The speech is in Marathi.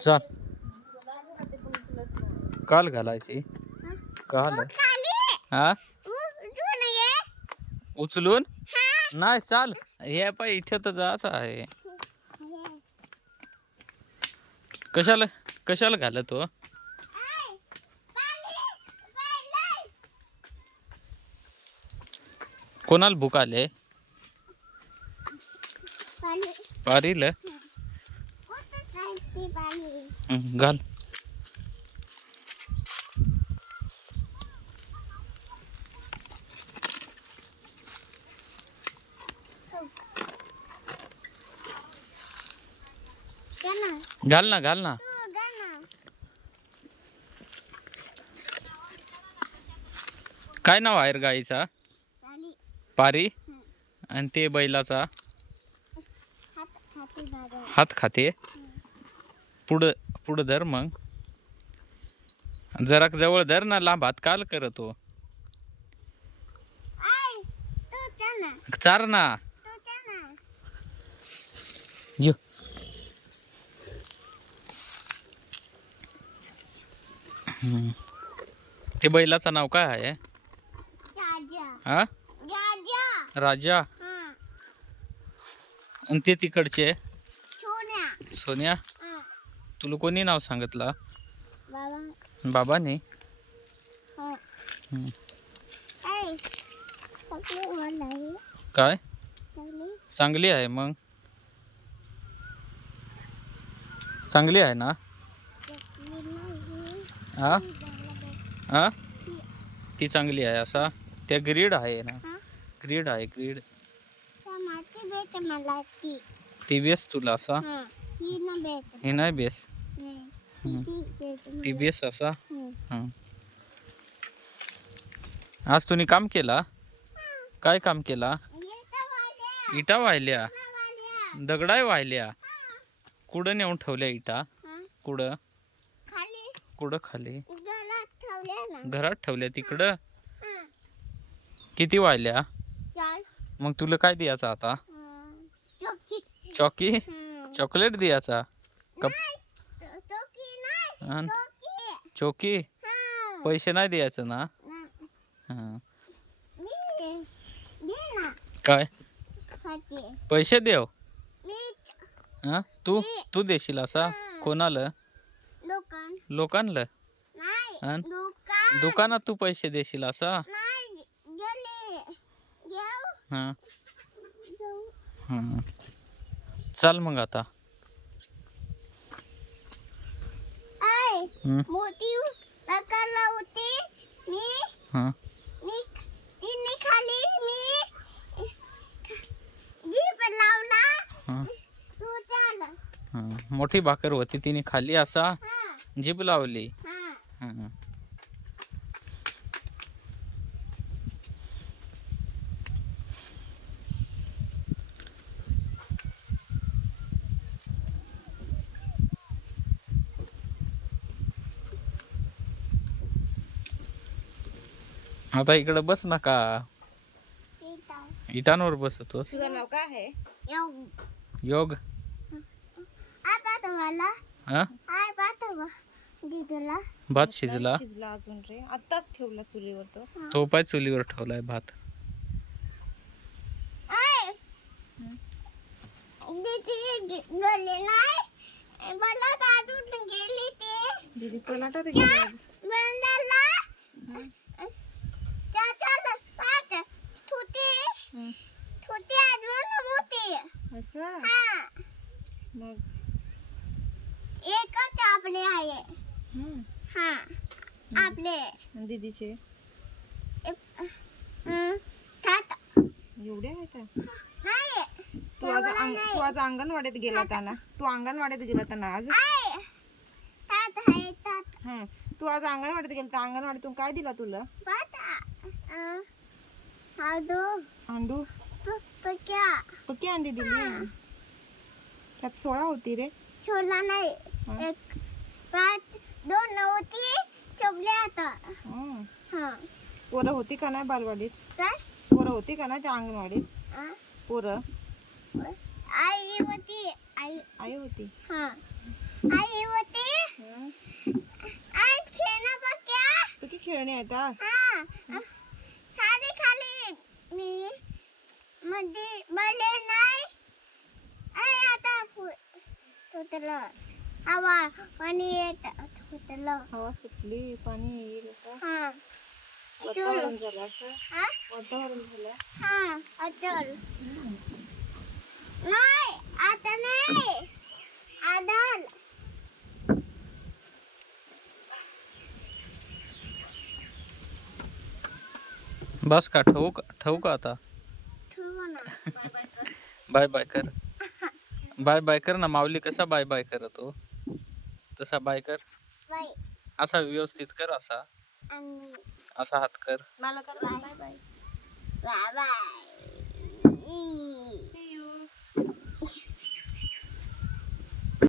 चल. काल घालायची. काल. हा? उचलून? नाही चाल. हे पाय इथे तर जायचं आहे. कशाला कशाला घाल तो हो? कोणाला भूक आले? पारील? घाल. घाल ना घाल ना. काय नाव आहे गाईचा? पारी? आणि ते बैलाचा? हात खाते पुढं पुढं धर मग. जरा जवळ धर ना लांब हात काल करतो. चार ना. ये. ते बैलाचं नाव काय आहे? हा? राजा. आणि ते तिकडचे? सोन्या? तुला कोणी नाव सांगितलं? बाबाने? हम्म. काय? चांगली? आहे मग? चांगली आहे ना? हा हा ती चांगली आहे असा? त्या ग्रीड आहे ना? ग्रीड आहे ग्रीड. ती. ती बेस तुला असा? हा नाही बेस ती बेस असा. हं. आज तुम्ही काम केला काय काम केला इटा वाहिल्या वाल्या. दगडाय वाहिल्या कुठं नेऊन ठेवल्या इटा कुठं खाली कुठं खाली घरात ठेवल्या तिकडं किती वाहिल्या मग तुला काय द्यायचं आता चौकी. चॉकलेट द्यायचा कप चौकी? पैसे नाही द्यायचं ना. हं. काय? पैसे देव? हा? तू? तू देशील असा? कोणाला? लोकांना नाही अन दुकान. दुकानात तू पैसे देशील असा? हां. हं. चल मग आता. मोठी होती. मी हं. मी तिने खाली मी जीप लावला. तू चाल. मोठी भाकर होती तिने खाली असा. जीभ लावली. हा. आता इकडं बस नका इटांवर बसतोस. तुझं नाव काय आहे? योग. हा आय पाठवा दीदीला भात शिजला. शिजला अजून रे. आत्ताच ठेवला चुलीवर तो. तो पाय चुलीवर ठेवलाय भात. आय. दीदी गेली ते. गेली आज. बंडाला चाचाला पाच थुती हं. थुती अजून मोठी असं हा मग? एकच आपले आहे. हं. हा आपले. आणि दीदीचे? हं, तात एवढे आहेत? का? नाही. तू आज अंग- तू आज अंगणवाडीत गेला होता ना? तू अंगणवाडीत गेला होता ना आज? आहे. तात आहे तात हं. तू आज अंगणवाडीत गेला होता. अंगणवाडीतून काय दिला तुला? बाटा अं, आदू अंडू प- पक्या. अंडी दिली? त्यात सोळा होती रे. सोळा नाही एक पाच दोन होती चोबले आता. हा. पोरं होती का नाही बालवाडीत? पोरं होती का नाही त्या अंगणवाडीत? पोरं. आई होती आई. आई होती. हा. आई होती. आई खेळणं बघ्या किती खेळणे येतात साडी खाली मी मध्ये बले नाही. हवा पाणी येत तुटलं हवा सुटली पाणी येईल आता हा. वातावरण झालं असं? वातावरण झालं? हा अचल. नाही आता नाही. आदल बस का ठेवू का ठेवू का आता? बाय बाय कर. बाय बाय कर ना माऊली कसा बाय बाय करतो तसा बाय कर. बाय. असा व्यवस्थित कर असा. आणि असा हात कर. मला कर बाय बाय बाय बाय